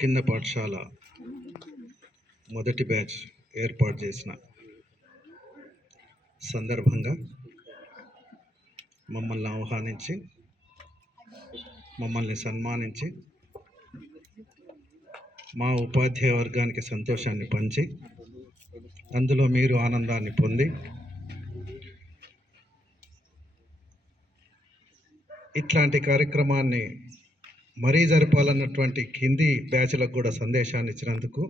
కింద పాఠశాల మొదటి బ్యాచ్ ఏర్పాటు చేసిన సందర్భంగా మమ్మల్ని ఆహ్వానించి మమ్మల్ని సన్మానించి మా ఉపాధ్యాయ వర్గానికి సంతోషాన్ని పంచి అందులో మీరు ఆనందాన్ని పొంది ఇట్లాంటి కార్యక్రమాన్ని మరీ జరపాలన్నటువంటి కింది బ్యాచ్లకు కూడా సందేశాన్ని ఇచ్చినందుకు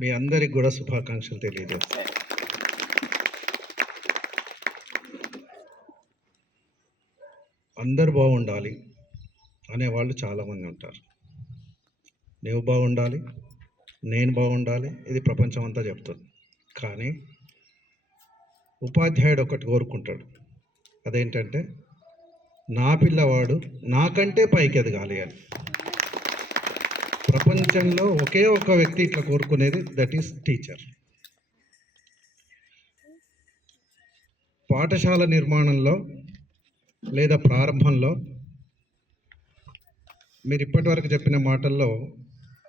మీ అందరికి కూడా శుభాకాంక్షలు తెలియజేస్తాను. అందరు బాగుండాలి అనేవాళ్ళు చాలామంది ఉంటారు. నువ్వు బాగుండాలి నేను బాగుండాలి ఇది ప్రపంచం అంతా చెప్తుంది. కానీ ఉపాధ్యాయుడు ఒకటి కోరుకుంటాడు. అదేంటంటే నా పిల్లవాడు నాకంటే పైకి ఎదగాలి అని. ప్రపంచంలో ఒకే ఒక వ్యక్తి ఇట్లా కోరుకునేది దట్ ఈస్ టీచర్ పాఠశాల నిర్మాణంలో లేదా ప్రారంభంలో మీరు ఇప్పటివరకు చెప్పిన మాటల్లో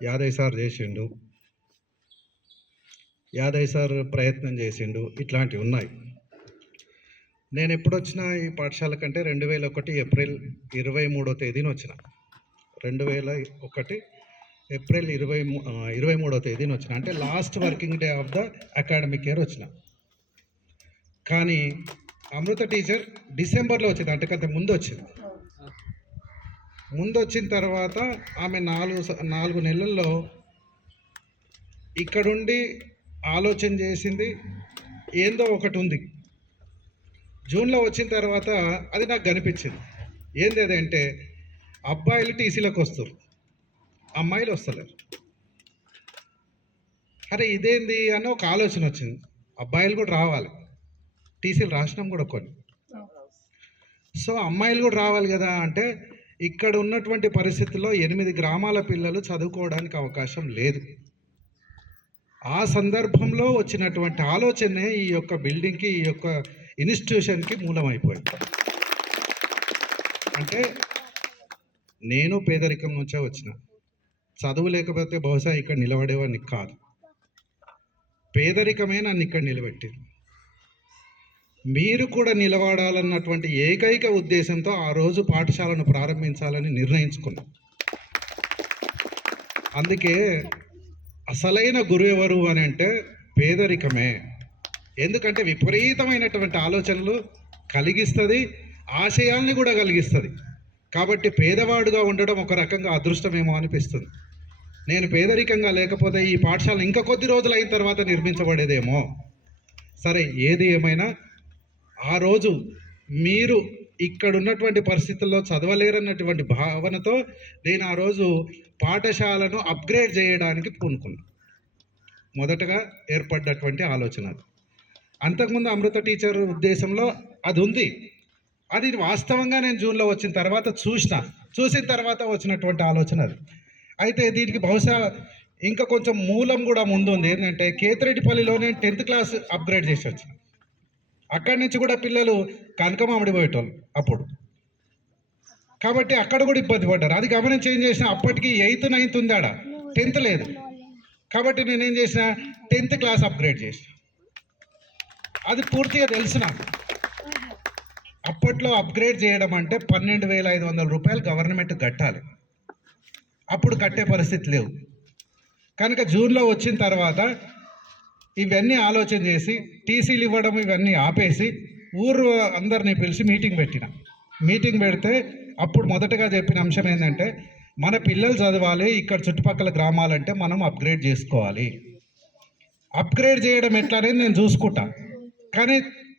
యాదయ్య సార్ చేసిండు యాదయ్య సార్ ప్రయత్నం చేసిండు ఇట్లాంటివి ఉన్నాయి. నేను ఎప్పుడు వచ్చిన ఈ పాఠశాల కంటే రెండు వేల ఒకటి ఏప్రిల్ ఇరవై మూడో తేదీన వచ్చిన. రెండు వేల ఒకటి ఏప్రిల్ ఇరవై మూ- ఇరవై మూడో తేదీన వచ్చిన. అంటే last working day of the academic year వచ్చిన. కానీ అమృత టీచర్ డిసెంబర్లో వచ్చింది అంటే కంటే ముందు వచ్చింది ముందు వచ్చిన తర్వాత ఆమె నాలుగు స- నాలుగు నెలల్లో ఇక్కడుండి ఆలోచన చేసింది ఏందో ఒకటి ఉంది. జూన్లో వచ్చిన తర్వాత అది నాకు కనిపించింది. ఏంది అది అంటే అబ్బాయిలు టీసీలకు వస్తారు. అమ్మాయిలు వస్తలేరు. అరే ఇదేంది అని ఒక ఆలోచన వచ్చింది. అబ్బాయిలు కూడా రావాలి. టీసీలు రాసినాం కూడా కొన్ని. సో అమ్మాయిలు కూడా రావాలి కదా అంటే ఇక్కడ ఉన్నటువంటి పరిస్థితుల్లో ఎనిమిది గ్రామాల పిల్లలు చదువుకోవడానికి అవకాశం లేదు. ఆ సందర్భంలో వచ్చినటువంటి ఆలోచనే ఈ యొక్క బిల్డింగ్కి ఈ యొక్క ఇన్స్టిట్యూషన్కి మూలమైపోయింది. అంటే నేను పేదరికం నుంచే వచ్చిన. చదువు లేకపోతే బహుశా ఇక్కడ నిలబడేవాడిని కాదు. పేదరికమే నన్ను ఇక్కడ నిలబెట్టింది. మీరు కూడా నిలబడాలన్నటువంటి ఏకైక ఉద్దేశంతో ఆ రోజు పాఠశాలను ప్రారంభించాలని నిర్ణయించుకున్నాం. అందుకే అసలైన గురువు ఎవరు అని అంటే పేదరికమే. ఎందుకంటే విపరీతమైనటువంటి ఆలోచనలు కలిగిస్తుంది ఆశయాల్ని కూడా కలిగిస్తుంది. కాబట్టి పేదవాడుగా ఉండడం ఒక రకంగా అదృష్టమేమో అనిపిస్తుంది. నేను పేదరికంగా లేకపోతే ఈ పాఠశాల ఇంకా కొద్ది రోజులు అయిన తర్వాత నిర్మించబడేదేమో. సరే ఏది ఏమైనా ఆ రోజు మీరు ఇక్కడ ఉన్నటువంటి పరిస్థితుల్లో చదవలేరన్నటువంటి భావనతో నేను ఆ రోజు పాఠశాలను అప్గ్రేడ్ చేయడానికి పూనుకున్నాను మొదటగా ఏర్పడ్డటువంటి ఆలోచన అది. అంతకుముందు అమృత టీచర్ ఉద్దేశంలో అది ఉంది. అది వాస్తవంగా నేను జూన్లో వచ్చిన తర్వాత చూసిన చూసిన తర్వాత వచ్చినటువంటి ఆలోచన అది. అయితే దీనికి బహుశా ఇంకా కొంచెం మూలం కూడా ముందు ఉంది ఏంటంటే కేతిరెడ్డిపల్లిలో నేను టెన్త్ క్లాస్ అప్గ్రేడ్ చేసి వచ్చిన. అక్కడి నుంచి కూడా పిల్లలు కనకమామిడి పోయేటోళ్ళు అప్పుడు. కాబట్టి అక్కడ కూడా ఇబ్బంది పడ్డారు. అది గమనించి ఏం చేసిన అప్పటికి ఎయిత్ నైన్త్ ఉందాడ? టెన్త్ లేదు. కాబట్టి నేనేం చేసిన? టెన్త్ క్లాస్ అప్గ్రేడ్ చేసిన. అది పూర్తిగా తెలుసు నాకు అప్పట్లో అప్గ్రేడ్ చేయడం అంటే పన్నెండు వేల ఐదు వందల రూపాయలు గవర్నమెంట్ కట్టాలి. అప్పుడు కట్టే పరిస్థితి లేవు. కనుక జూన్లో వచ్చిన తర్వాత ఇవన్నీ ఆలోచన చేసి టీసీలు ఇవ్వడం ఇవన్నీ ఆపేసి ఊరు అందరినీ పిలిచి మీటింగ్ పెట్టిన. మీటింగ్ పెడితే అప్పుడు మొదటగా చెప్పిన అంశం ఏంటంటే మన పిల్లలు చదవాలి ఇక్కడ చుట్టుపక్కల గ్రామాలంటే మనం అప్గ్రేడ్ చేసుకోవాలి. అప్గ్రేడ్ చేయడం ఎట్లా అనేది నేను చూసుకుంటాను కానీ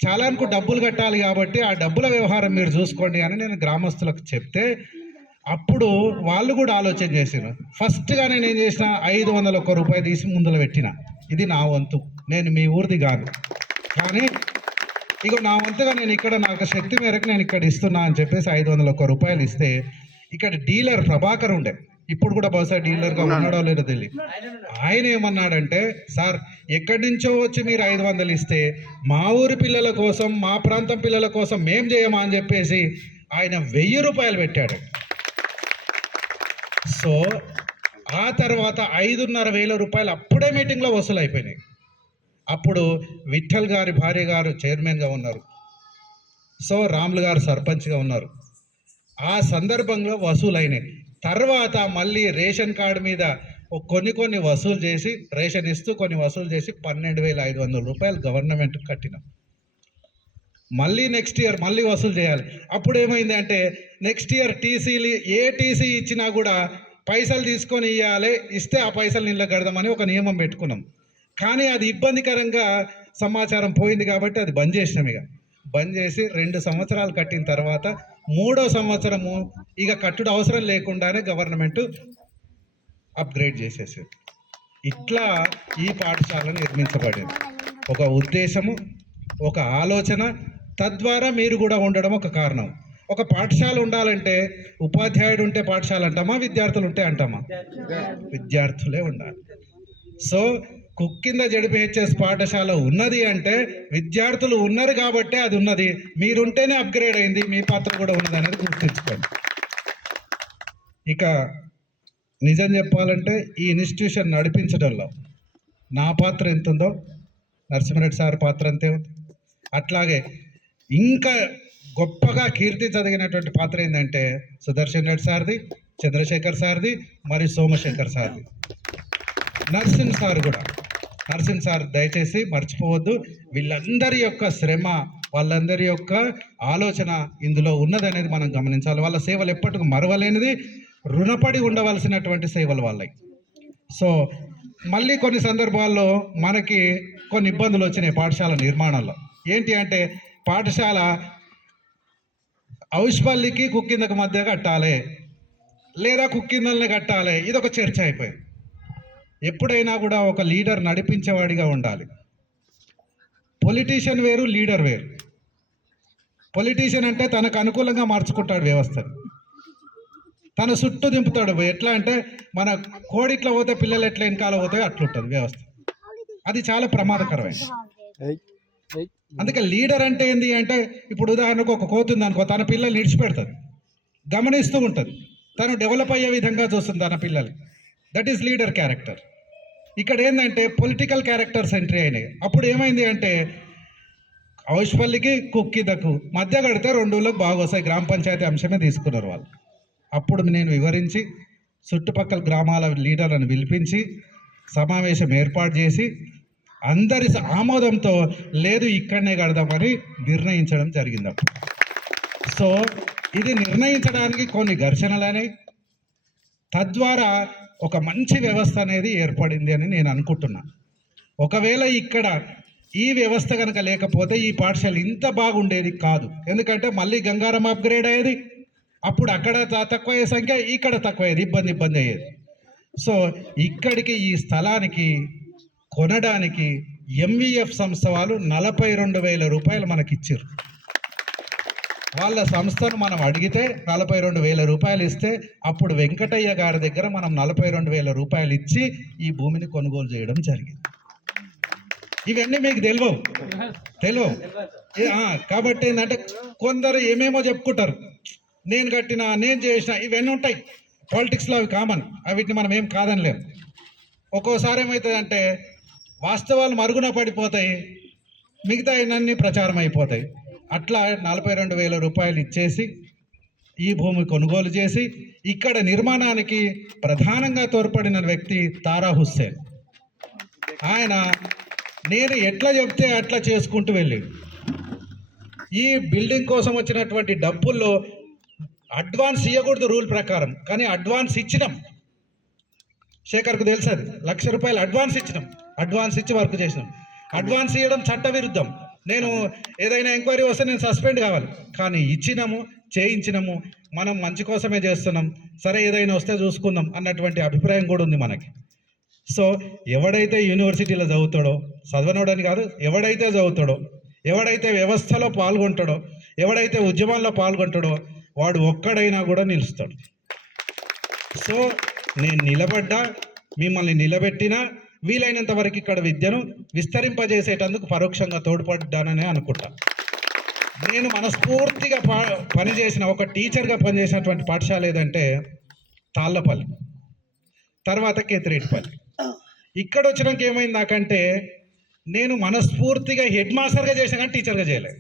చాలాకు డబ్బులు కట్టాలి కాబట్టి ఆ డబ్బుల వ్యవహారం మీరు చూసుకోండి అని నేను గ్రామస్తులకు చెప్తే అప్పుడు వాళ్ళు కూడా ఆలోచన చేసారు ఫస్ట్గా నేను ఏం చేసిన ఐదు వందల ఒక్క రూపాయి తీసి ముందర పెట్టిన. ఇది నా వంతు. నేను మీ ఊరిది కాదు. కానీ ఇక నా వంతుగా నేను ఇక్కడ నాకు శక్తి మేరకు నేను ఇక్కడ ఇస్తున్నా అని చెప్పేసి ఐదు వందల ఒక్క రూపాయలు ఇస్తే ఇక్కడ డీలర్ ప్రభాకర్ ఉండే. ఇప్పుడు కూడా బహుశా డీలర్గా ఉన్నాడో. లేదో తెలియదు ఆయన ఏమన్నాడంటే సార్ ఎక్కడి నుంచో వచ్చి మీరు ఐదు వందలు ఇస్తే మా ఊరి పిల్లల కోసం మా ప్రాంతం పిల్లల కోసం మేం చేయమా? అని చెప్పేసి ఆయన వెయ్యి రూపాయలు పెట్టాడు. సో ఆ తర్వాత ఐదున్నర వేల రూపాయలు అప్పుడే మీటింగ్లో వసూలు అయిపోయినాయి. అప్పుడు విఠల్ గారి భార్య గారు చైర్మన్గా ఉన్నారు. సో రాములు గారు సర్పంచ్గా ఉన్నారు. ఆ సందర్భంలో వసూలైనాయి. తర్వాత మళ్ళీ రేషన్ కార్డు మీద కొన్ని కొన్ని వసూలు చేసి రేషన్ ఇస్తూ కొన్ని వసూలు చేసి పన్నెండు వేల ఐదు వందల రూపాయలు గవర్నమెంట్ కట్టినాం. మళ్ళీ నెక్స్ట్ ఇయర్ మళ్ళీ వసూలు చేయాలి. అప్పుడు ఏమైంది అంటే నెక్స్ట్ ఇయర్ టీసీలు ఏ టీసీ ఇచ్చినా కూడా పైసలు తీసుకొని ఇవ్వాలి ఇస్తే ఆ పైసలు నీళ్ళ కడదామని ఒక నియమం పెట్టుకున్నాం. కానీ అది ఇబ్బందికరంగా సమాచారం పోయింది కాబట్టి అది బంద్ చేసినాం ఇక. బంద్ చేసి రెండు సంవత్సరాలు కట్టిన తర్వాత మూడో సంవత్సరము ఇక కట్టుడు అవసరం లేకుండానే గవర్నమెంట్ అప్గ్రేడ్ చేసేసి ఇట్లా ఈ పాఠశాల నిర్మించబడింది. ఒక ఉద్దేశము ఒక ఆలోచన తద్వారా మీరు కూడా ఉండడం ఒక కారణం. ఒక పాఠశాల ఉండాలంటే ఉపాధ్యాయుడు ఉంటే పాఠశాల అంటామా విద్యార్థులు ఉంటే అంటామా? విద్యార్థులే ఉండాలి. సో కుక్కింద జడిపిహెచ్ఎస్ పాఠశాల ఉన్నది అంటే విద్యార్థులు ఉన్నారు కాబట్టే అది ఉన్నది. మీరుంటేనే అప్గ్రేడ్ అయింది మీ పాత్ర కూడా ఉన్నది అనేది గుర్తుంచుకోండి. ఇక నిజం చెప్పాలంటే ఈ ఇన్స్టిట్యూషన్ నడిపించడంలో నా పాత్ర ఎంత ఉందో నరసింహారెడ్డి సార్ పాత్ర అంతే ఉంది. అట్లాగే ఇంకా గొప్పగా కీర్తి చదివినటువంటి పాత్ర ఏంటంటే సుదర్శన్ రెడ్డి సార్ది చంద్రశేఖర్ సార్ది మరియు సోమశేఖర్ సార్ది. నర్సింగ్ సార్ కూడా. నర్సింగ్ సార్ దయచేసి మర్చిపోవద్దు. వీళ్ళందరి యొక్క శ్రమ వాళ్ళందరి యొక్క ఆలోచన ఇందులో ఉన్నదనేది మనం గమనించాలి. వాళ్ళ సేవలు ఎప్పటికీ మరవలేనిది రుణపడి ఉండవలసినటువంటి సేవలు వాళ్ళకి సో మళ్ళీ కొన్ని సందర్భాల్లో మనకి కొన్ని ఇబ్బందులు వచ్చినాయి పాఠశాల నిర్మాణంలో. ఏంటి అంటే పాఠశాల ఔష్పల్లికి కుక్కిందకు మధ్య కట్టాలి లేదా కుక్కిందల్ని కట్టాలి ఇది ఒక చర్చ అయిపోయింది. ఎప్పుడైనా కూడా ఒక లీడర్ నడిపించేవాడిగా ఉండాలి. పొలిటీషియన్ వేరు లీడర్ వేరు. పొలిటీషియన్ అంటే తనకు అనుకూలంగా మార్చుకుంటాడు వ్యవస్థను. తన చుట్టూ దింపుతాడు. ఎట్లా అంటే మన కోడిట్లా పోతే పిల్లలు ఎట్లా వెనకాల పోతాయో అట్లుంటుంది వ్యవస్థ. అది చాలా ప్రమాదకరమైనది. అందుకే లీడర్ అంటే ఏంటి అంటే ఇప్పుడు ఉదాహరణకు ఒక కోతి ఉంది అనుకో తన పిల్లల్ని విడిచిపెడుతుంది. గమనిస్తూ ఉంటుంది. తను డెవలప్ అయ్యే విధంగా చూస్తుంది తన పిల్లలు దట్ ఈస్ లీడర్ క్యారెక్టర్. ఇక్కడ ఏంటంటే పొలిటికల్ క్యారెక్టర్స్ ఎంట్రీ అయినాయి. అప్పుడు ఏమైంది అంటే ఔష్పల్లికి కుక్కిదకు మధ్య కడితే రెండు ఊళ్ళకి బాగా గ్రామ పంచాయతీ అంశమే తీసుకున్నారు వాళ్ళు. అప్పుడు నేను వివరించి చుట్టుపక్కల గ్రామాల లీడర్లను పిలిపించి సమావేశం ఏర్పాటు చేసి అందరి ఆమోదంతో లేదు ఇక్కడనే కడదామని నిర్ణయించడం జరిగింది అప్పుడు. సో ఇది నిర్ణయించడానికి కొన్ని ఘర్షణలనే తద్వారా ఒక మంచి వ్యవస్థ అనేది ఏర్పడింది అని నేను అనుకుంటున్నా. ఒకవేళ ఇక్కడ ఈ వ్యవస్థ కనుక లేకపోతే ఈ పాఠశాల ఇంత బాగుండేది కాదు. ఎందుకంటే మళ్ళీ గంగారం అప్గ్రేడ్ అయ్యేది. అప్పుడు అక్కడ తక్కువ అయ్యే సంఖ్య ఇక్కడ తక్కువ అయ్యేది ఇబ్బంది ఇబ్బంది అయ్యేది. సో ఇక్కడికి ఈ స్థలానికి కొనడానికి ఎంవిఎఫ్ సంస్థ వాళ్ళు నలభై రెండు వేల రూపాయలు మనకి ఇచ్చారు వాళ్ళ సంస్థను మనం అడిగితే నలభై రెండు వేల రూపాయలు ఇస్తే అప్పుడు వెంకటయ్య గారి దగ్గర మనం నలభై రెండు వేల రూపాయలు ఇచ్చి ఈ భూమిని కొనుగోలు చేయడం జరిగింది. ఇవన్నీ మీకు తెలియవు. తెలియవు. ఏ- కాబట్టి ఏంటంటే కొందరు ఏమేమో చెప్పుకుంటారు. నేను కట్టిన నేను చేసిన ఇవన్నీ ఉంటాయి. పాలిటిక్స్లో అవి కామన్ వీటిని మనం ఏం కాదనిలేము ఒక్కోసారి ఏమవుతుందంటే వాస్తవాలు మరుగున పడిపోతాయి మిగతా అన్నీ ప్రచారం అయిపోతాయి. అట్లా నలభై రెండు వేల రూపాయలు ఇచ్చేసి ఈ భూమి కొనుగోలు చేసి ఇక్కడ నిర్మాణానికి ప్రధానంగా తోడ్పడిన వ్యక్తి తారా హుస్సేన్. ఆయన నేను ఎట్లా చెప్తే అట్లా చేసుకుంటూ వెళ్ళి ఈ బిల్డింగ్ కోసం వచ్చినటువంటి డబ్బుల్లో అడ్వాన్స్ ఇవ్వకూడదు రూల్ ప్రకారం కానీ అడ్వాన్స్ ఇచ్చినాం. శేఖర్కు తెలుసు అది. లక్ష రూపాయలు అడ్వాన్స్ ఇచ్చినాం. అడ్వాన్స్ ఇచ్చి వర్క్ చేసినాం. అడ్వాన్స్ ఇవ్వడం చట్టవిరుద్ధం. నేను ఏదైనా ఎంక్వైరీ వస్తే నేను సస్పెండ్ కావాలి. కానీ ఇచ్చినాము చేయించినాము మనం మంచి కోసమే చేస్తున్నాం. సరే ఏదైనా వస్తే చూసుకుందాం అన్నటువంటి అభిప్రాయం కూడా ఉంది మనకి. సో ఎవడైతే యూనివర్సిటీలో చదువుతాడో చదవనోడని కాదు ఎవడైతే చదువుతాడో ఎవడైతే వ్యవస్థలో పాల్గొంటాడో ఎవడైతే ఉద్యమాల్లో పాల్గొంటాడో వాడు ఒక్కడైనా కూడా నిలుస్తాడు. సో నేను నిలబడ్డా మిమ్మల్ని నిలబెట్టినా వీలైనంత వరకు ఇక్కడ విద్యను విస్తరింపజేసేటందుకు పరోక్షంగా తోడ్పడ్డాననే అనుకుంటా. నేను మనస్ఫూర్తిగా పా పనిచేసిన ఒక టీచర్గా పనిచేసినటువంటి పాఠశాల ఏదంటే తాళ్ళపల్లి తర్వాత కేతిరెడ్డిపల్లి. ఇక్కడ వచ్చినాక ఏమైంది నాకంటే నేను మనస్ఫూర్తిగా హెడ్ మాస్టర్గా చేసిన కానీ టీచర్గా చేయలేదు.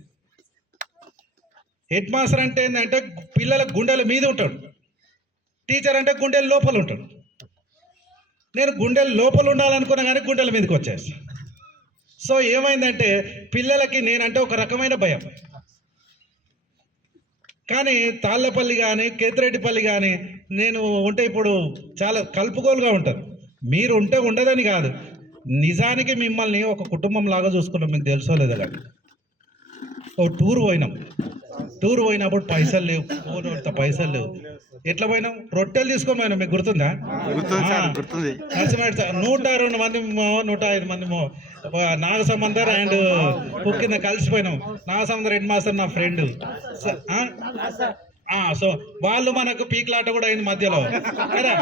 హెడ్ మాస్టర్ అంటే ఏంటంటే పిల్లల గుండెల మీద ఉంటాడు. టీచర్ అంటే గుండెల లోపల ఉంటాడు. నేను గుండెలు లోపల ఉండాలనుకున్నా కానీ గుండెల మీదకి వచ్చేసి సో ఏమైందంటే పిల్లలకి నేనంటే ఒక రకమైన భయం. కానీ తాళ్ళపల్లి కానీ కేతిరెడ్డిపల్లి కానీ నేను ఉంటే ఇప్పుడు చాలా కలుపుకోలుగా ఉంటుంది. మీరు ఉంటే ఉండదని కాదు. నిజానికి మిమ్మల్ని ఒక కుటుంబం లాగా చూసుకున్నాం మీకు తెలుసో లేదో కానీ. ఓ టూర్ పోయినాం. టూర్ పోయినప్పుడు పైసలు లేవు. ఫోన్ పైసలు లేవు. ఎట్లా పోయినాం? రొట్టెలు తీసుకొని పోయినాం. మీకు గుర్తుందా? నూట రెండు మంది నూట ఐదు మంది నాగ సంబంధర్ అండ్ కుక్ కింద కలిసిపోయినాం. నాగ సంబంధర్ హెడ్ మాస్టర్ నా ఫ్రెండ్. సో వాళ్ళు మనకు పీక్లాట కూడా అయింది మధ్యలో. కదా?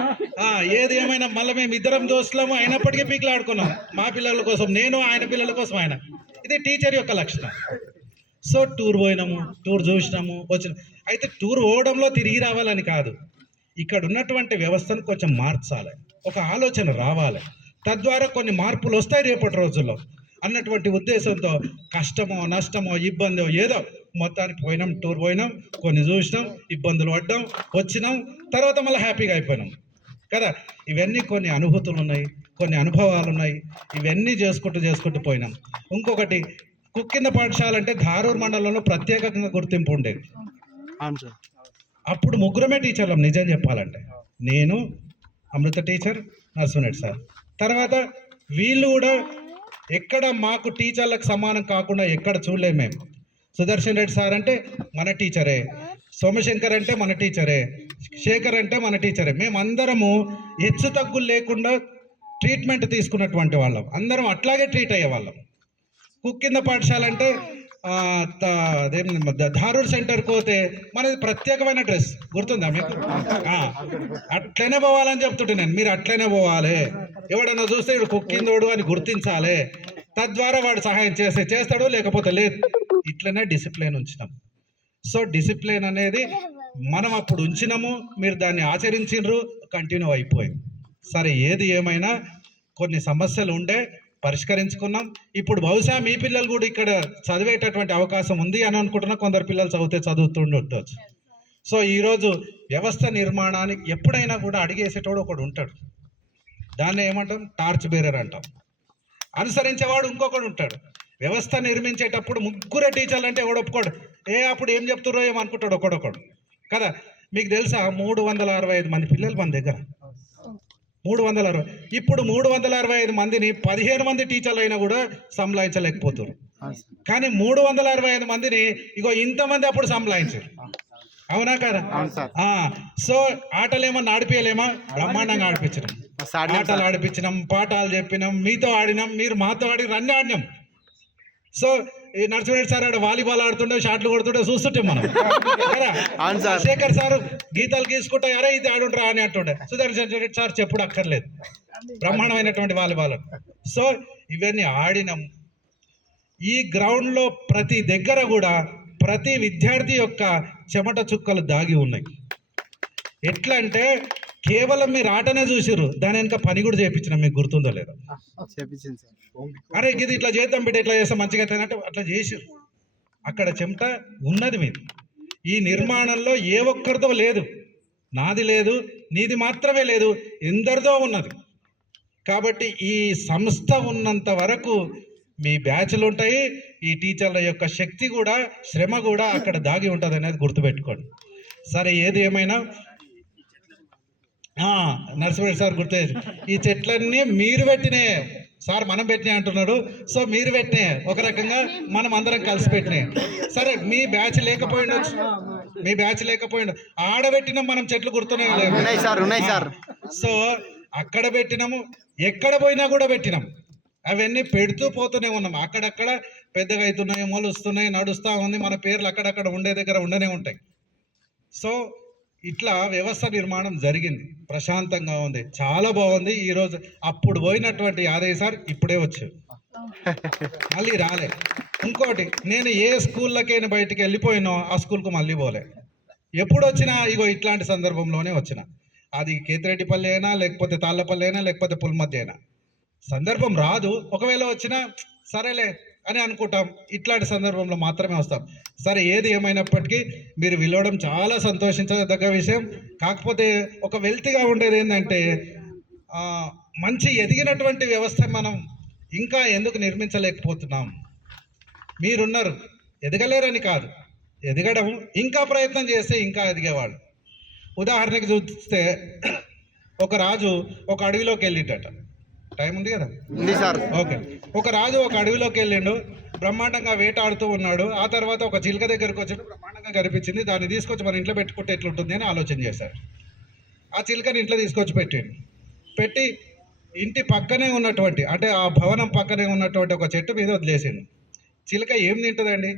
ఏది ఏమైనా మళ్ళీ మేము ఇద్దరం దోస్తులము అయినప్పటికీ పీక్లాడుకున్నాం. మా పిల్లల కోసం నేను ఆయన పిల్లల కోసం ఆయన. ఇది టీచర్ యొక్క లక్షణం. సో టూర్ పోయినాము టూర్ చూసినాము వచ్చిన. అయితే టూర్ పోవడంలో తిరిగి రావాలని కాదు. ఇక్కడ ఉన్నటువంటి వ్యవస్థను కొంచెం మార్చాలి. ఒక ఆలోచన రావాలి. తద్వారా కొన్ని మార్పులు వస్తాయి రేపటి రోజుల్లో. అన్నటువంటి ఉద్దేశంతో కష్టమో నష్టమో ఇబ్బందో ఏదో మొత్తానికి పోయినాం టూర్ పోయినాం కొన్ని చూసినాం ఇబ్బందులు పడ్డాం వచ్చినాం తర్వాత మళ్ళీ హ్యాపీగా అయిపోయినాం. కదా? ఇవన్నీ కొన్ని అనుభూతులు ఉన్నాయి కొన్ని అనుభవాలు ఉన్నాయి. ఇవన్నీ చేసుకుంటూ చేసుకుంటూ పోయినాం. ఇంకొకటి కుక్కింద పాఠశాల అంటే ధారూర్ మండలంలో ప్రత్యేకంగా గుర్తింపు ఉండేది. అవును సార్. అప్పుడు ముగ్గురమే టీచర్లం నిజం చెప్పాలంటే. నేను అమృత టీచర్ నరసింహరెడ్డి సార్. తర్వాత వీళ్ళు కూడా ఎక్కడ మాకు టీచర్లకు సమానం కాకుండా ఎక్కడ చూడలేము మేము. సుదర్శన్ రెడ్డి సార్ అంటే మన టీచరే. సోమశంకర్ అంటే మన టీచరే. శేఖర్ అంటే మన టీచరే. మేమందరము హెచ్చు తగ్గులు లేకుండా ట్రీట్మెంట్ తీసుకున్నటువంటి వాళ్ళం. అందరం అట్లాగే ట్రీట్ అయ్యే కుక్కింద పాఠశాల అంటే అదేం ద- ధారూర్ సెంటర్ పోతే మనది ప్రత్యేకమైన డ్రెస్. గుర్తుందా మీకు? అట్లనే పోవాలని చెప్తుంటే నేను మీరు అట్లనే పోవాలి. ఎవడన్నా చూస్తే ఇడు కుక్కిందోడు అని గుర్తించాలి. తద్వారా వాడు సహాయం చేస్తే చేస్తాడు లేకపోతే లేదు. ఇట్లనే డిసిప్లిన్ ఉంచినాం. సో డిసిప్లిన్ అనేది మనం అప్పుడు ఉంచినాము మీరు దాన్ని ఆచరించిండ్రు కంటిన్యూ అయిపోయింది. సరే ఏది ఏమైనా కొన్ని సమస్యలు ఉండే పరిష్కరించుకున్నాం. ఇప్పుడు బహుశా మీ పిల్లలు కూడా ఇక్కడ చదివేటటువంటి అవకాశం ఉంది అని అనుకుంటున్నా. కొందరు పిల్లలు చదివితే చదువుతుండొచ్చు సో ఈరోజు వ్యవస్థ నిర్మాణానికి ఎప్పుడైనా కూడా అడిగేసేటోడు ఒకడు ఉంటాడు. దాన్ని ఏమంటాం? టార్చ్ బేరర్ అంటాం. అనుసరించేవాడు ఇంకొకడు ఉంటాడు. వ్యవస్థ నిర్మించేటప్పుడు ముగ్గురే టీచర్లు అంటే ఎవడు ఒప్పుకోడు? ఏ అప్పుడు ఏం చెప్తుర్రో ఏమో అనుకుంటాడు ఒకడొకడు. కదా మీకు తెలుసా? మూడు వందల అరవై ఐదు మంది పిల్లలు మన దగ్గర. మూడు వందల అరవై. ఇప్పుడు మూడు వందల అరవై ఐదు మందిని పదిహేను మంది టీచర్లు అయినా కూడా సంలాయించలేకపోతున్నారు కానీ మూడు వందల అరవై ఐదు మందిని ఇగో ఇంతమంది అప్పుడు సంలాయించారు అవునా కదా? సో ఆటలు ఏమన్నా ఆడిపియలేమా బ్రహ్మాండంగా ఆడిపించడం. ఆటలు. ఆడిపించినాం పాఠాలు చెప్పినాం మీతో ఆడినాం మీరు మాతో ఆడి అన్ని ఆడినాం. సో నరసింహరెడ్డి సార్ ఆడ వాలీబాల్ ఆడుతుండే షాట్లు కొడుతుంటే చూస్తుంటే మనం. శేఖర్ సార్ గీతాలు గీసుకుంటా అరే ఇది ఆడుండ్రా అని అంటుండే. సుదర్శన్ రెడ్డి సార్ చెప్పుడు అక్కర్లేదు. బ్రహ్మాండమైనటువంటి వాలీబాల్. సో ఇవన్నీ ఆడినాం. ఈ గ్రౌండ్లో ప్రతి దగ్గర కూడా ప్రతి విద్యార్థి యొక్క చెమట చుక్కలు దాగి ఉన్నాయి. ఎట్లా అంటే కేవలం మీరు ఆటనే చూసిర్రు. దాని వెనక పని కూడా చేయించిన మీకు గుర్తుందో లేదో. అరే ఇది ఇట్లా చేద్దాం బిడ్డ ఇట్లా చేస్తాం మంచిగా అంటే అట్లా చేసిర్రు. అక్కడ చెమట ఉన్నది మీది. ఈ నిర్మాణంలో ఏ ఒక్కరిదో లేదు. నాది లేదు నీది మాత్రమే లేదు ఎందరిదో ఉన్నది. కాబట్టి ఈ సంస్థ ఉన్నంత వరకు మీ బ్యాచ్లు ఉంటాయి ఈ టీచర్ల యొక్క శక్తి కూడా శ్రమ కూడా అక్కడ దాగి ఉంటుంది అనేది గుర్తుపెట్టుకోండి. సరే ఏది ఏమైనా ఆ, నరసింహరెడ్డి సార్ గుర్తు ఈ చెట్లన్నీ మీరు పెట్టినే. సార్ మనం పెట్టినాయి అంటున్నాడు. సో మీరు పెట్టినే. ఒక రకంగా మనం అందరం కలిసి పెట్టినాయి సరే మీ బ్యాచ్ లేకపోయిండొచ్చు మీ బ్యాచ్ లేకపోయిండు ఆడబెట్టినాం మనం చెట్లు గుర్తునే లేవు. ఉన్నాయి సార్ ఉన్నాయి సార్. సో అక్కడ పెట్టినాము ఎక్కడ పోయినా కూడా పెట్టినాం. అవన్నీ పెడుతూ పోతూనే ఉన్నాం. అక్కడక్కడ పెద్దగా అవుతున్నాయి మొలుస్తున్నాయి నడుస్తూ ఉంది. మన పేర్లు అక్కడక్కడ ఉండే దగ్గర ఉండనే ఉంటాయి. సో ఇట్లా వ్యవస్థ నిర్మాణం జరిగింది. ప్రశాంతంగా ఉంది. చాలా బాగుంది. ఈరోజు అప్పుడు పోయినటువంటి యాదయ్య సార్ ఇప్పుడే వచ్చాడు మళ్ళీ రాలే. ఇంకోటి నేను ఏ స్కూళ్ళకైనా బయటికి వెళ్ళిపోయినో ఆ స్కూల్కు మళ్ళీ పోలే. ఎప్పుడు వచ్చినా ఇగో ఇట్లాంటి సందర్భంలోనే వచ్చిన. అది కేతిరెడ్డిపల్లి అయినా లేకపోతే తాళ్ళపల్లి అయినా లేకపోతే పుల్మధ్య అయినా. సందర్భం రాదు. ఒకవేళ వచ్చినా సరేలే అని అనుకుంటాం. ఇట్లాంటి సందర్భంలో మాత్రమే వస్తాం. సరే ఏది ఏమైనప్పటికీ మీరు విలవడం చాలా సంతోషించదగ్గ విషయం. కాకపోతే ఒక వెల్తీగా ఉండేది ఏంటంటే మంచి ఎదిగినటువంటి వ్యవస్థ మనం ఇంకా ఎందుకు నిర్మించలేకపోతున్నాం? మీరున్నారు. ఎదగలేరని కాదు. ఎదగడం ఇంకా ప్రయత్నం చేస్తే ఇంకా ఎదిగేవాళ్ళు. ఉదాహరణకి చూస్తే ఒక రాజు ఒక అడవిలోకి వెళ్ళిండట. టైం ఉంది కదా? ఉంది సార్. ఓకే. ఒక రాజు ఒక అడవిలోకి వెళ్ళిండు బ్రహ్మాండంగా వేటాడుతూ ఉన్నాడు. ఆ తర్వాత ఒక చిలుక దగ్గరికి వచ్చి బ్రహ్మాండంగా కనిపించింది దాన్ని తీసుకొచ్చి మన ఇంట్లో పెట్టుకుంటే ఎట్లుంటుంది అని ఆలోచన చేశాడు. ఆ చిలుకని ఇంట్లో తీసుకొచ్చి పెట్టిండు. పెట్టి ఇంటి పక్కనే ఉన్నటువంటి అంటే ఆ భవనం పక్కనే ఉన్నటువంటి ఒక చెట్టు మీద వదిలేసిండు. చిలుక ఏం తింటుందండి?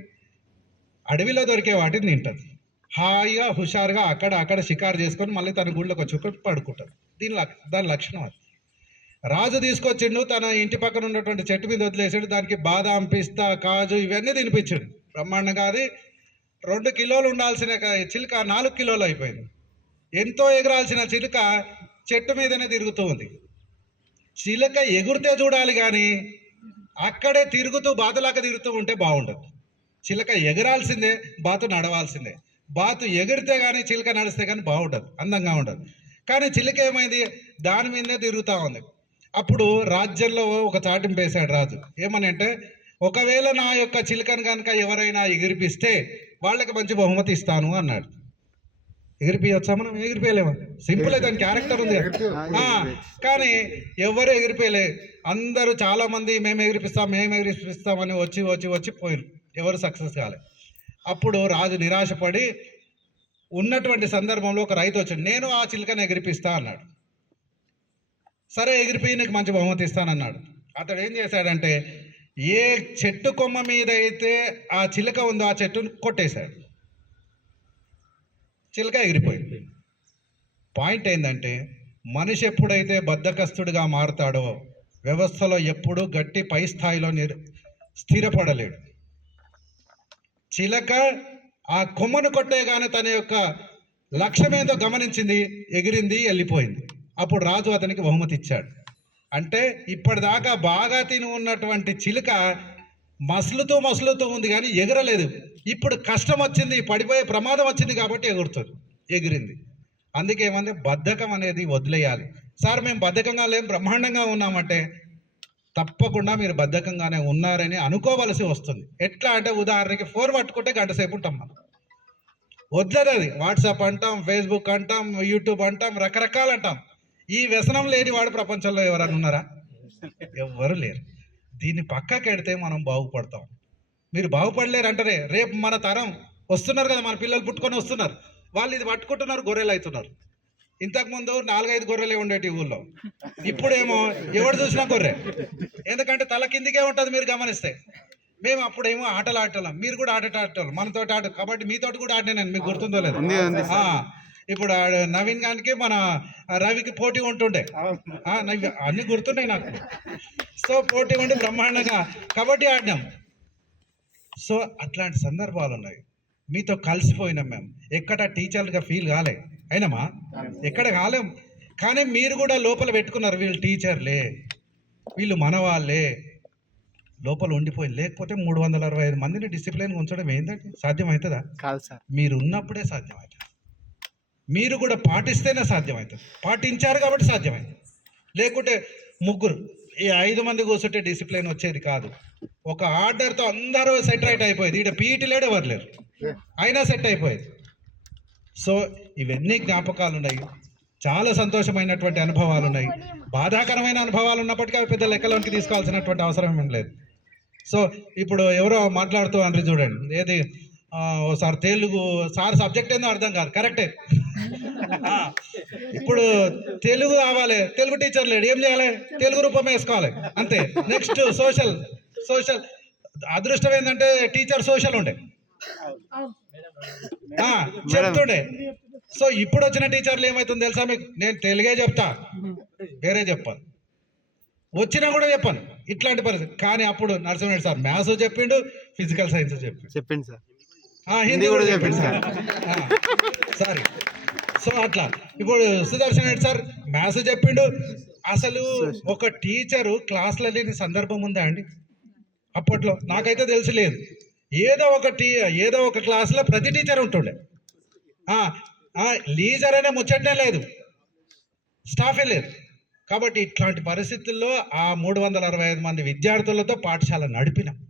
అడవిలో దొరికే వాటిని తింటుంది. హాయిగా హుషారుగా అక్కడ అక్కడ షికారు చేసుకొని మళ్ళీ తన గుళ్ళకి వచ్చి పడుకుంటుంది. దీని దాని లక్షణం అది. రాజు తీసుకొచ్చిండు తన ఇంటి పక్కన ఉన్నటువంటి చెట్టు మీద వదిలేసాడు దానికి బాదాం పిస్తా కాజు ఇవన్నీ తినిపించాడు. బ్రహ్మాండంగా అది రెండు కిలోలు ఉండాల్సిన చిలుక నాలుగు కిలోలు అయిపోయింది. ఎంతో ఎగరాల్సిన చిలుక చెట్టు మీదనే తిరుగుతూ ఉంది. చిలుక ఎగురితే చూడాలి కానీ అక్కడే తిరుగుతూ బాతులాగా తిరుగుతూ ఉంటే బాగుండదు. చిలక ఎగరాల్సిందే బాతు నడవాల్సిందే. బాతు ఎగిరితే కానీ చిలక నడిస్తే కానీ బాగుండదు అందంగా ఉండదు. కానీ చిలక ఏమైంది? దాని మీదనే తిరుగుతూ ఉంది. అప్పుడు రాజ్యంలో ఒక చాటింపు వేశాడు రాజు. ఏమని అంటే ఒకవేళ నా యొక్క చిలకను కనుక ఎవరైనా ఎగిరిపిస్తే వాళ్ళకి మంచి బహుమతి ఇస్తాను అన్నాడు. ఎగిరిపియొచ్చా మనం? ఎగిరిపోయలేమా? సింపుల్ దాని క్యారెక్టర్ ఉంది. కానీ ఎవరు ఎగిరిపోయలే. అందరూ చాలా మంది మేము ఎగిరిపిస్తాం మేము ఎగిరిపిస్తామని వచ్చి వచ్చి వచ్చి పోయారు. ఎవరు సక్సెస్ కాలే. అప్పుడు రాజు నిరాశపడి ఉన్నటువంటి సందర్భంలో ఒక రైతు వచ్చాడు. నేను ఆ చిలుకని ఎగిరిపిస్తా అన్నాడు. సరే ఎగిరిపోయి నీకు మంచి బహుమతి ఇస్తానన్నాడు. అతడు ఏం చేశాడంటే ఏ చెట్టు కొమ్మ మీద అయితే ఆ చిలుక ఉందో ఆ చెట్టును కొట్టేశాడు. చిలుక ఎగిరిపోయింది. పాయింట్ ఏంటంటే మనిషి ఎప్పుడైతే బద్ధకస్తుడిగా మారుతాడో వ్యవస్థలో ఎప్పుడూ గట్టి పై స్థాయిలో నిర్ స్థిరపడలేడు. చిలక ఆ కొమ్మను కొట్టేగానే తన యొక్క లక్ష్యం ఏందో గమనించింది ఎగిరింది వెళ్ళిపోయింది. అప్పుడు రాజు అతనికి బహుమతి ఇచ్చాడు. అంటే ఇప్పటిదాకా బాగా తిని ఉన్నటువంటి చిలుక మసులుతూ మసులుతూ ఉంది కానీ ఎగరలేదు. ఇప్పుడు కష్టం వచ్చింది పడిపోయే ప్రమాదం వచ్చింది కాబట్టి ఎగురుతుంది ఎగిరింది. అందుకే ఏమంటే బద్ధకం అనేది వదిలేయాలి. సార్ మేము బద్ధకంగా లేం బ్రహ్మాండంగా ఉన్నామంటే తప్పకుండా మీరు బద్ధకంగానే ఉన్నారని అనుకోవలసి వస్తుంది. ఎట్లా అంటే ఉదాహరణకి ఫోన్ పట్టుకుంటే గంట సేపు ఉంటాం మనం. వద్లేదు అది. వాట్సాప్ అంటాం ఫేస్బుక్ అంటాం యూట్యూబ్ అంటాం రకరకాలు అంటాం. ఈ వ్యసనం లేని వాడు ప్రపంచంలో ఎవరైనా ఉన్నారా? ఎవ్వరు లేరు. దీన్ని పక్కకి ఎడితే మనం బాగుపడతాం. మీరు బాగుపడలేరు అంటారే రేపు మన తరం వస్తున్నారు కదా మన పిల్లలు పుట్టుకొని వస్తున్నారు. వాళ్ళు ఇది పట్టుకుంటున్నారు గొర్రెలు అవుతున్నారు. ఇంతకుముందు నాలుగైదు గొర్రెలే ఉండేటి ఊళ్ళో. ఇప్పుడేమో ఎవడు చూసినా గొర్రె. ఎందుకంటే తల కిందికే ఉంటుంది మీరు గమనిస్తే. మేము అప్పుడేమో ఆటలు ఆడటం మీరు కూడా ఆట ఆడటం మనతో ఆట కాబట్టి మీతోటి కూడా ఆడినాను మీకు గుర్తుందో లేదు. ఇప్పుడు నవీన్ గానికి మన రవికి పోటీ ఉంటుండే. అన్ని గుర్తున్నాయి నాకు. సో పోటీ ఉండి బ్రహ్మాండంగా కబడ్డీ ఆడినాం. సో అట్లాంటి సందర్భాలు ఉన్నాయి. మీతో కలిసిపోయినాం మేము. ఎక్కడ టీచర్లుగా ఫీల్ కాలే. అయినామా? ఎక్కడ కాలేం. కానీ మీరు కూడా లోపల పెట్టుకున్నారు వీళ్ళు టీచర్లే. వీళ్ళు మనవాళ్ళే. లోపల ఉండిపోయింది లేకపోతే మూడు వందల అరవై ఐదు మందిని డిసిప్లిన్ ఉంచడం ఏంటంటే సాధ్యమవుతుందా? కాదు సార్. మీరు ఉన్నప్పుడే సాధ్యమవుతుంది. మీరు కూడా పాటిస్తేనే సాధ్యమవుతుంది. పాటించారు కాబట్టి సాధ్యమైంది. లేకుంటే ముగ్గురు ఈ ఐదు మంది కూర్చుంటే డిసిప్లిన్ వచ్చేది కాదు. ఒక ఆర్డర్తో అందరూ సెట్ రైట్ అయిపోయేది. ఇక్కడ పీఈటీ లేడు ఎవరు లేరు. అయినా సెట్ అయిపోయేది. సో ఇవన్నీ జ్ఞాపకాలు ఉన్నాయి చాలా సంతోషమైనటువంటి అనుభవాలు ఉన్నాయి బాధాకరమైన అనుభవాలు ఉన్నప్పటికీ అవి పెద్ద లెక్కలోనికి తీసుకోవాల్సినటువంటి అవసరం ఏం లేదు. సో ఇప్పుడు ఎవరో మాట్లాడుతూ అంటారు చూడండి. ఏది? ఆ, ఓసారి తెలుగు సార్ సబ్జెక్ట్ ఏందో అర్థం కాదు. కరెక్టే. ఆ, ఇప్పుడు తెలుగు కావాలి. తెలుగు టీచర్ లేడు. ఏం చేయాలి? తెలుగు రూపం వేసుకోవాలి. అంతే. నెక్స్ట్ సోషల్ సోషల్ అదృష్టం ఏంటంటే టీచర్ సోషల్ ఉండే. ఆ, చెప్తుండే. సో ఇప్పుడు వచ్చిన టీచర్లు ఏమవుతుంది తెలుసా మీకు? నేను తెలుగే చెప్తా. వేరే చెప్పాను. వచ్చినా కూడా చెప్పాను. ఇట్లాంటి పరిస్థితి. కానీ అప్పుడు నరసింహరెడ్డి సార్ మ్యాథ్స్ చెప్పిండు ఫిజికల్ సైన్స్ చెప్పిండు. చెప్పింది సార్. హిందీ కూడా చెప్పిండు సార్. సారీ. సో అట్లా. ఇప్పుడు సుదర్శన్ రెడ్డి సార్ మ్యాథ్స్ చెప్పిండు. అసలు ఒక టీచరు క్లాస్లో లేని సందర్భం ఉందా అండి? అప్పట్లో. నాకైతే తెలిసి లేదు. ఏదో ఒక టీ ఏదో ఒక క్లాస్లో ప్రతి టీచర్ ఉంటుండే. లీజర్ అనే ముచ్చటే లేదు. స్టాఫే లేదు. కాబట్టి ఇట్లాంటి పరిస్థితుల్లో ఆ మూడు వందల అరవై ఐదు మంది విద్యార్థులతో పాఠశాల నడిపినాం.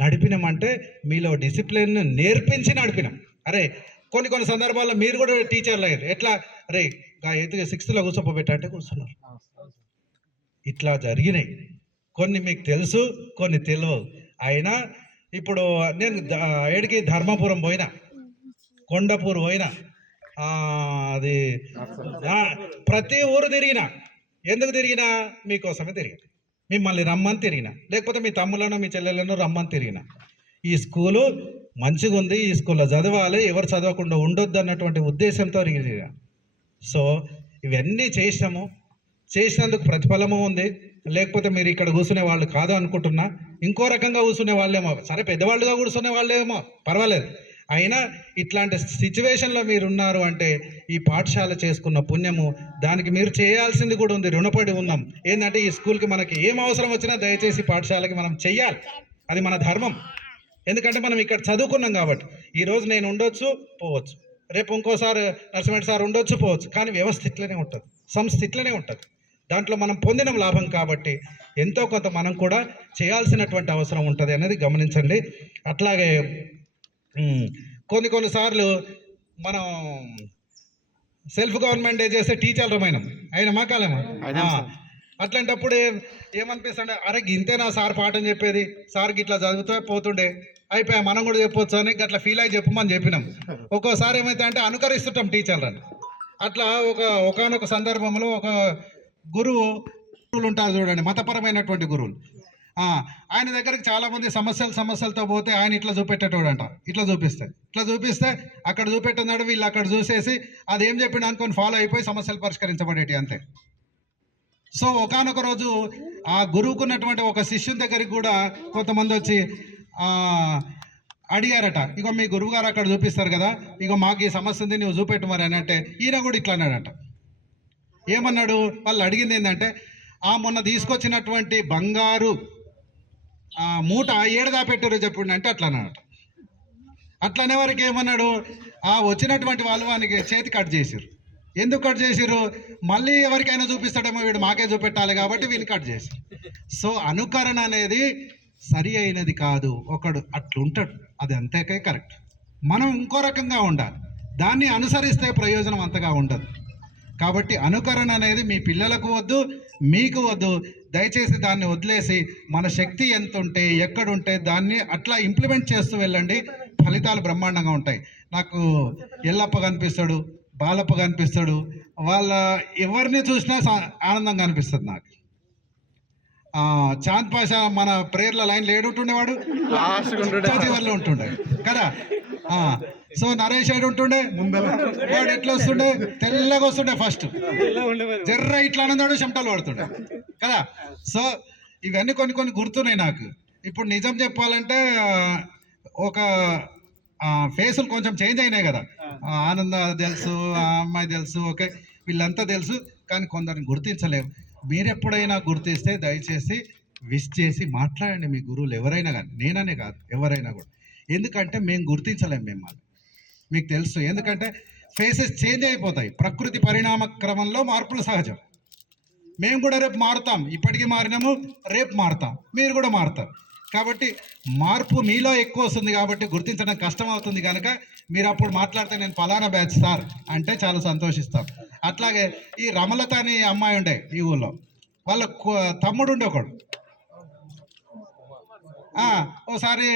నడిపినాం అంటే మీలో డిసిప్లిన్ నేర్పించి నడిపినాం. అరే కొన్ని కొన్ని సందర్భాల్లో మీరు కూడా టీచర్లు అయ్యారు. ఎట్లా? అరే ఎయిత్ సిక్స్త్లో కూర్చోపోబెట్టంటే కూర్చున్నారు. ఇట్లా జరిగినాయి. కొన్ని మీకు తెలుసు కొన్ని తెలియవు అయినా ఇప్పుడు నేను ఏడికి ధర్మపురం పోయినా. కొండపూర్ పోయినా. అది ప్రతి ఊరు తిరిగినా. ఎందుకు తిరిగినా? మీకోసమే తిరిగిన. మిమ్మల్ని రమ్మని తిరిగిన. లేకపోతే మీ తమ్ములను మీ చెల్లెలను రమ్మని తిరిగిన. ఈ స్కూలు మంచిగా ఉంది ఈ స్కూల్లో చదవాలి ఎవరు చదవకుండా ఉండొద్దు అన్నటువంటి ఉద్దేశంతో తిరిగిన. సో ఇవన్నీ చేసినాము. చేసినందుకు ప్రతిఫలము ఉంది. లేకపోతే మీరు ఇక్కడ కూర్చునే వాళ్ళు కాదు అనుకుంటున్నా. ఇంకో రకంగా కూర్చునే వాళ్ళేమో. సరే పెద్దవాళ్ళుగా కూర్చునే వాళ్ళేమో. పర్వాలేదు. అయినా ఇట్లాంటి సిచ్యువేషన్లో మీరు ఉన్నారు అంటే ఈ పాఠశాల చేసుకున్న పుణ్యము దానికి మీరు చేయాల్సింది కూడా ఉంది. రుణపడి ఉన్నాం. ఏంటంటే ఈ స్కూల్కి మనకి ఏం అవసరం వచ్చినా దయచేసి పాఠశాలకి మనం చెయ్యాలి. అది మన ధర్మం. ఎందుకంటే మనం ఇక్కడ చదువుకున్నాం కాబట్టి. ఈరోజు నేను ఉండొచ్చు పోవచ్చు. రేపు ఇంకోసారి నరసింహ సార్ ఉండొచ్చు పోవచ్చు. కానీ వ్యవస్థ ఇట్లనే ఉంటుంది. సంస్థ ఇట్లనే ఉంటుంది. దాంట్లో మనం పొందిన లాభం కాబట్టి ఎంతో కొంత మనం కూడా చేయాల్సినటువంటి అవసరం ఉంటుంది అనేది గమనించండి. అట్లాగే కొన్ని కొన్నిసార్లు మనం సెల్ఫ్ గవర్నమెంట్ చేస్తే టీచర్లమైన అయినా మా కాలేమా. అట్లాంటప్పుడు ఏమనిపిస్తుండే అరే ఇంతేనా సార్ పాఠం చెప్పేది? సార్కి ఇట్లా చదువుతూ పోతుండే. అయిపోయా మనం కూడా చెప్పొచ్చు అని అట్లా ఫీల్ అయ్యి చెప్పమని చెప్పినాం. ఒక్కోసారి ఏమైతే అంటే అనుకరిస్తుంటాం టీచర్లను. అట్లా ఒక ఒకనొక సందర్భంలో ఒక గురువు గురువులు ఉంటారు చూడండి మతపరమైనటువంటి గురువులు. ఆయన దగ్గరికి చాలామంది సమస్యలు సమస్యలతో పోతే ఆయన ఇట్లా చూపెట్టేటోడంట. ఇట్లా చూపిస్తే. ఇట్లా చూపిస్తే అక్కడ చూపెట్టున్నాడు వీళ్ళు అక్కడ చూసేసి అది ఏం చెప్పిండు అనుకొని ఫాలో అయిపోయి సమస్యలు పరిష్కరించబడేటి అంతే. సో ఒకానొక రోజు ఆ గురువుకున్నటువంటి ఒక శిష్యుని దగ్గరికి కూడా కొంతమంది వచ్చి అడిగారట. ఇగో మీ గురువు గారు అక్కడ చూపిస్తారు కదా ఇగో మాకు ఈ సమస్య ఉంది నువ్వు చూపెట్టు మరి అని అంటే ఈయన కూడా ఇట్లా అన్నాడట. ఏమన్నాడు? వాళ్ళు అడిగింది ఏంటంటే ఆ మొన్న తీసుకొచ్చినటువంటి బంగారు మూట ఏడదా పెట్టారు చెప్పుడు అంటే అట్లా అన్నాడట అట్లనే వరకు ఏమన్నాడు? ఆ వచ్చినటువంటి వాళ్ళు వానికి చేతి కట్ చేసిర్రు. ఎందుకు కట్ చేసిర్రు? మళ్ళీ ఎవరికైనా చూపిస్తాడేమో వీడు మాకే చూపెట్టాలి కాబట్టి వీళ్ళు కట్ చేశారు సో అనుకరణ అనేది సరి అయినది కాదు. ఒకడు అట్లుంటాడు. అది అంతేకే కరెక్ట్. మనం ఇంకో రకంగా ఉండాలి. దాన్ని అనుసరిస్తే ప్రయోజనం అంతగా ఉండదు. కాబట్టి అనుకరణ అనేది మీ పిల్లలకు వద్దు మీకు వద్దు. దయచేసి దాన్ని వదిలేసి మన శక్తి ఎంత ఉంటే ఎక్కడుంటే దాన్ని అట్లా ఇంప్లిమెంట్ చేస్తూ వెళ్ళండి. ఫలితాలు బ్రహ్మాండంగా ఉంటాయి. నాకు ఎల్లప్ప కనిపిస్తాడు బాలప్ప కనిపిస్తాడు. వాళ్ళ ఎవరిని చూసినా ఆనందంగా అనిపిస్తుంది నాకు. చాంద్ పాషా మన ప్రేయర్ల లైన్ లేడుంటుండేవాడు? లాస్ట్గా ఉంటుండే. కదా? సో నరేష్ ఏడు ఉంటుండే వాడు ఎట్లా వస్తుండే? తెల్లగా వస్తుండే ఫస్ట్ జర్ర ఇట్లా అన్నాడు చెమటలు పడుతుండే. కదా? సో ఇవన్నీ కొన్ని కొన్ని గుర్తున్నాయి నాకు. ఇప్పుడు నిజం చెప్పాలంటే ఒక ఫేసులు కొంచెం చేంజ్ అయినాయి కదా. ఆనంద తెలుసు ఆ అమ్మాయి తెలుసు ఓకే. వీళ్ళంతా తెలుసు కానీ కొందరిని గుర్తించలేము మీరు ఎప్పుడైనా గుర్తిస్తే దయచేసి విష్ చేసి మాట్లాడండి మీ గురువులు ఎవరైనా కానీ. నేననే కాదు ఎవరైనా కూడా. ఎందుకంటే మేము గుర్తించలేము మిమ్మల్ని. మీకు తెలుసు. ఎందుకంటే ఫేసెస్ చేంజ్ అయిపోతాయి. ప్రకృతి పరిణామ క్రమంలో మార్పులు సహజం. మేము కూడా రేపు మారుతాం. ఇప్పటికీ మారినాము రేపు మారుతాం. మీరు కూడా మారుతారు. కాబట్టి మార్పు మీలో ఎక్కువ వస్తుంది కాబట్టి గుర్తించడం కష్టం అవుతుంది కనుక మీరు అప్పుడు మాట్లాడితే నేను ఫలానా బ్యాచ్ సార్ అంటే చాలా సంతోషిస్తాం. అట్లాగే ఈ రమలత అని అమ్మాయి ఉండే ఈ ఊళ్ళో. వాళ్ళ తమ్ముడు ఉండే ఒకడు. ఓసారి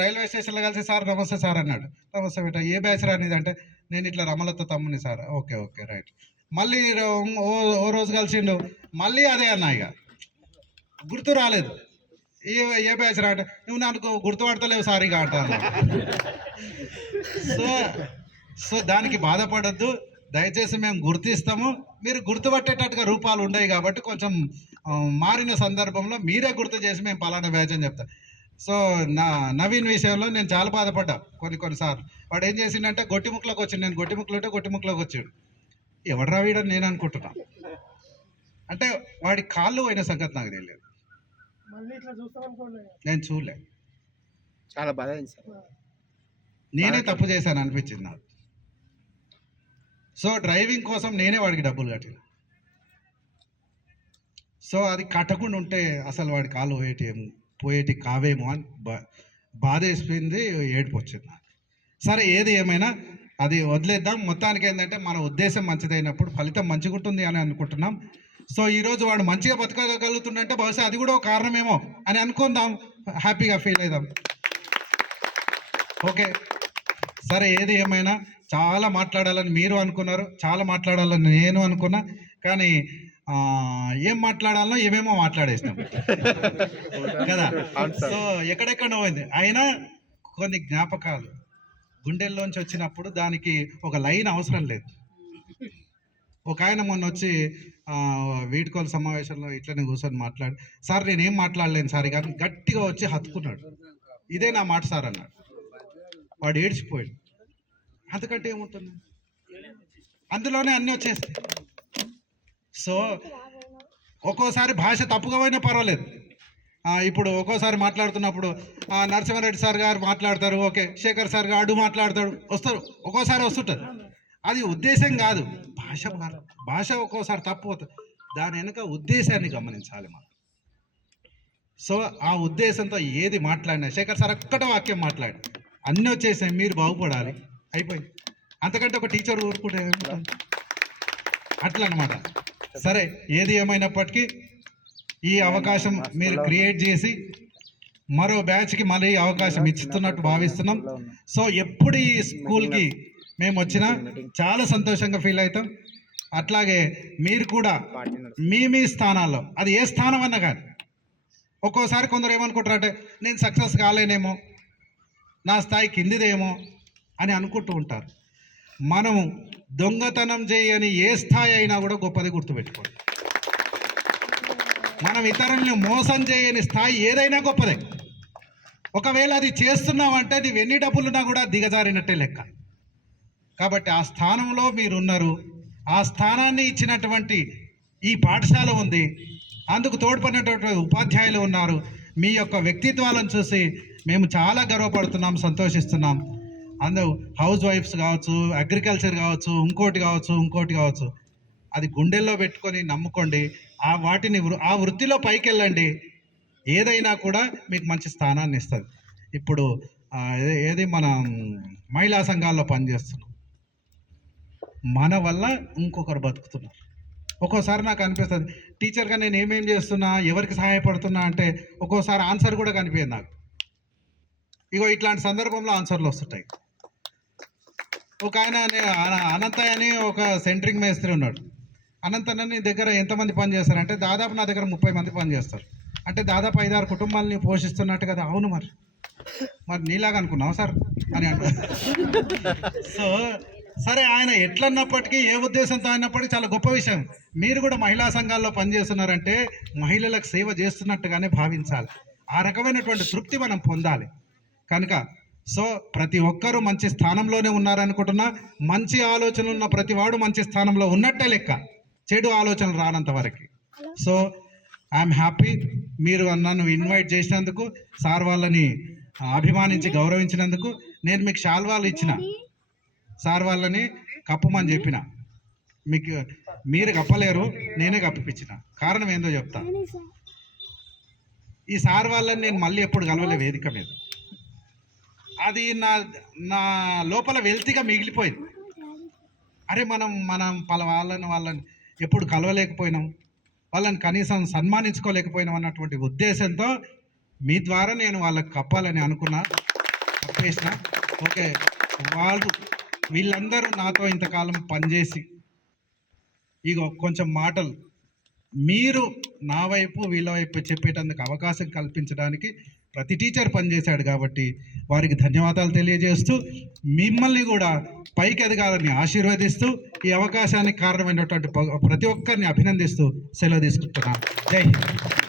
రైల్వే స్టేషన్లో కలిసి సార్ నమస్తే సార్ అన్నాడు. నమస్తే బేట ఏ బ్యాచ్ రానిది అంటే నేను ఇట్లా రమలతో తమ్ముని సార్. Okay okay right. మళ్ళీ ఓ ఓ రోజు కలిసిండు. మళ్ళీ అదే అన్నా ఇక గుర్తు రాలేదు. ఏ ఏ బ్యాచ్ రా అంటే నువ్వు నాకు గుర్తుపడతలేవు సార్ ఇక అంటాను సో సో దానికి బాధపడద్దు. దయచేసి మేము గుర్తిస్తాము. మీరు గుర్తుపట్టేటట్టుగా రూపాలు ఉన్నాయి కాబట్టి కొంచెం మారిన సందర్భంలో మీరే గుర్తు చేసి మేము పలానా బ్యాచ్ అని చెప్తాం. సో నా నవీన్ విషయంలో నేను చాలా బాధపడ్డా కొన్ని కొన్నిసార్లు వాడు ఏం చేసిండంటే గొట్టి ముక్కలోకి వచ్చిండు. నేను గొట్టి ముక్కలు ఉంటే గొట్టి ముక్కలోకి వచ్చాడు. ఎవడరా వీడని నేను అనుకుంటున్నా. అంటే వాడి కాళ్ళు పోయిన సంగతి నాకు తెలియదు. నేను చూడలే. చాలా బాధ నేనే తప్పు చేశాను అనిపించింది నాకు. సో డ్రైవింగ్ కోసం నేనే వాడికి డబ్బులు కట్టిన. సో అది కట్టకుండా ఉంటే అసలు వాడి కాలు పోయేటి ఏం పోయేటి కావేమో అని బా బాధ వేసిపోయింది ఏడుపు వచ్చింది నాకు. సరే ఏది ఏమైనా అది వదిలేద్దాం. మొత్తానికి ఏంటంటే మన ఉద్దేశం మంచిదైనప్పుడు ఫలితం మంచిగా ఉంటుంది అని అనుకుంటున్నాం. సో ఈరోజు వాడు మంచిగా బతకగలుగుతుండంటే బహుశా అది కూడా ఒక కారణమేమో అని అనుకుందాం. హ్యాపీగా ఫీల్ అవుదాం ఓకే. సరే ఏది ఏమైనా చాలా మాట్లాడాలని మీరు అనుకున్నారు చాలా మాట్లాడాలని నేను అనుకున్నా. కానీ ఏం మాట్లాడాలనో ఏమేమో మాట్లాడేసినాం. కదా? సో ఎక్కడెక్కడ పోయింది? అయినా కొన్ని జ్ఞాపకాలు. గుండెల్లోంచి వచ్చినప్పుడు దానికి ఒక లైన్ అవసరం లేదు. ఒక ఆయన మొన్న వచ్చి వీడ్కోలు సమావేశంలో ఇట్లనే కూర్చొని మాట్లాడి సార్ నేనేం మాట్లాడలేను సార్ కానీ గట్టిగా వచ్చి హత్తుకున్నాడు. ఇదే నా మాట సార్ అన్నాడు. వాడు ఏడ్చిపోయాడు. అంతకంటే ఏముంటుంది? అందులోనే అన్నీ వచ్చేస్తాయి. సో ఒక్కోసారి భాష తప్పుగా పోయినా పర్వాలేదు. ఇప్పుడు ఒక్కోసారి మాట్లాడుతున్నప్పుడు నరసింహారెడ్డి సార్ గారు మాట్లాడతారు ఓకే శేఖర్ సార్ గారు అడు మాట్లాడతాడు వస్తారు ఒక్కోసారి వస్తుంటారు. అది ఉద్దేశం కాదు. భాష భాష ఒక్కోసారి తప్పు అవుతుంది దాని వెనుక ఉద్దేశాన్ని గమనించాలి మనం. సో ఆ ఉద్దేశంతో ఏది మాట్లాడినా శేఖర్ సార్ ఒక్కటే వాక్యం మాట్లాడి అన్నీ వచ్చేసాయి మీరు బాగుపడాలి. అయిపోయింది. అంతకంటే ఒక టీచర్ ఊరుకుంటే అట్లా అనమాట సరే ఏది ఏమైనప్పటికీ ఈ అవకాశం మీరు క్రియేట్ చేసి మరో బ్యాచ్కి మళ్ళీ అవకాశం ఇస్తున్నట్టు భావిస్తున్నాం. సో ఎప్పుడు ఈ స్కూల్కి మేము వచ్చినా చాలా సంతోషంగా ఫీల్ అవుతాం. అట్లాగే మీరు కూడా మీ మీ స్థానాల్లో అది ఏ స్థానం అన్నా కానీ ఒక్కోసారి కొందరు ఏమనుకుంటారంటే నేను సక్సెస్ కాలేనేమో నా స్థాయి కిందిదేమో అని అనుకుంటూ ఉంటారు. మనము దొంగతనం చేయని ఏ స్థాయి అయినా కూడా గొప్పది గుర్తుపెట్టుకోండి. మనం ఇతరుల్ని మోసం చేయని స్థాయి ఏదైనా గొప్పదే. ఒకవేళ అది చేస్తున్నావంటే నీవు ఎన్ని డబ్బులున్నా కూడా దిగజారినట్టే లెక్క. కాబట్టి ఆ స్థానంలో మీరున్నారు. ఆ స్థానాన్ని ఇచ్చినటువంటి ఈ పాఠశాల ఉంది. అందుకు తోడ్పడినటువంటి ఉపాధ్యాయులు ఉన్నారు. మీ యొక్క వ్యక్తిత్వాలను చూసి మేము చాలా గర్వపడుతున్నాం సంతోషిస్తున్నాం. అందరూ హౌస్ వైఫ్స్ కావచ్చు అగ్రికల్చర్ కావచ్చు ఇంకోటి కావచ్చు ఇంకోటి కావచ్చు. అది గుండెల్లో పెట్టుకొని నమ్ముకోండి. ఆ వాటిని వృ- ఆ వృత్తిలో పైకి వెళ్ళండి ఏదైనా కూడా మీకు మంచి స్థానాన్ని ఇస్తుంది. ఇప్పుడు ఏది మన మహిళా సంఘాల్లో పనిచేస్తున్నాం. మన వల్ల ఇంకొకరు బతుకుతున్నారు. ఒక్కోసారి నాకు అనిపిస్తుంది టీచర్గా నేను ఏమేం చేస్తున్నా ఎవరికి సహాయపడుతున్నా అంటే ఒక్కోసారి ఆన్సర్ కూడా కనిపించింది నాకు. ఇగో ఇట్లాంటి సందర్భంలో ఆన్సర్లు వస్తుంటాయి. ఒక ఆయన అనే- అనంతయ్య అని ఒక సెంట్రింగ్ మేస్త్రి ఉన్నాడు. అనంతన్న నీ దగ్గర ఎంతమంది పని చేస్తారు? అంటే దాదాపు నా దగ్గర ముప్పై మంది పని చేస్తారు. అంటే దాదాపు ఐదారు కుటుంబాలని పోషిస్తున్నట్టు కదా? అవును మరి. మరి నీలాగా అనుకున్నావు సార్? అని అంటారు సో సరే ఆయన ఎట్లన్నప్పటికీ ఏ ఉద్దేశంతో అయినప్పటికీ చాలా గొప్ప విషయం. మీరు కూడా మహిళా సంఘాల్లో పనిచేస్తున్నారంటే మహిళలకు సేవ చేస్తున్నట్టుగానే భావించాలి. ఆ రకమైనటువంటి తృప్తి మనం పొందాలి. కనుక సో ప్రతి ఒక్కరూ మంచి స్థానంలోనే ఉన్నారనుకుంటున్నా మంచి ఆలోచనలు ఉన్న ప్రతి వాడు మంచి స్థానంలో ఉన్నట్టే లెక్క. చెడు ఆలోచనలు రానంత వరకు. సో ఐఎమ్ హ్యాపీ మీరు నన్ను ఇన్వైట్ చేసినందుకు సార్ వాళ్ళని అభిమానించి గౌరవించినందుకు నేను మీకు శాల్వాలు ఇచ్చిన. సార్ వాళ్ళని కప్పమని చెప్పిన. మీకు మీరు కప్పలేరు నేనే కప్పిపించిన. కారణం ఏందో చెప్తా. ఈ సార్ వాళ్ళని నేను మళ్ళీ ఎప్పుడు కలవలే వేదిక మీద. అది నా నా లోపల వెల్తిగా మిగిలిపోయింది. అరే మనం మనం పల వాళ్ళని వాళ్ళని ఎప్పుడు కలవలేకపోయినాం. వాళ్ళని కనీసం సన్మానించుకోలేకపోయినాం అన్నటువంటి ఉద్దేశంతో మీ ద్వారా నేను వాళ్ళకి కప్పాలని అనుకున్నా కప్పేసిన. ఓకే వాళ్ళు వీళ్ళందరూ నాతో ఇంతకాలం పనిచేసి ఇగో కొంచెం మాటలు. మీరు నా వైపు వీళ్ళ వైపు చెప్పేటందుకు అవకాశం కల్పించడానికి ప్రతి టీచర్ పనిచేశాడు కాబట్టి వారికి ధన్యవాదాలు తెలియజేస్తూ మిమ్మల్ని కూడా పైకి ఎదగాలని ఆశీర్వదిస్తూ ఈ అవకాశానికి కారణమైనటువంటి ప్రతి ఒక్కరిని అభినందిస్తూ సెలవు తీసుకుంటున్నాను. జై హింద్.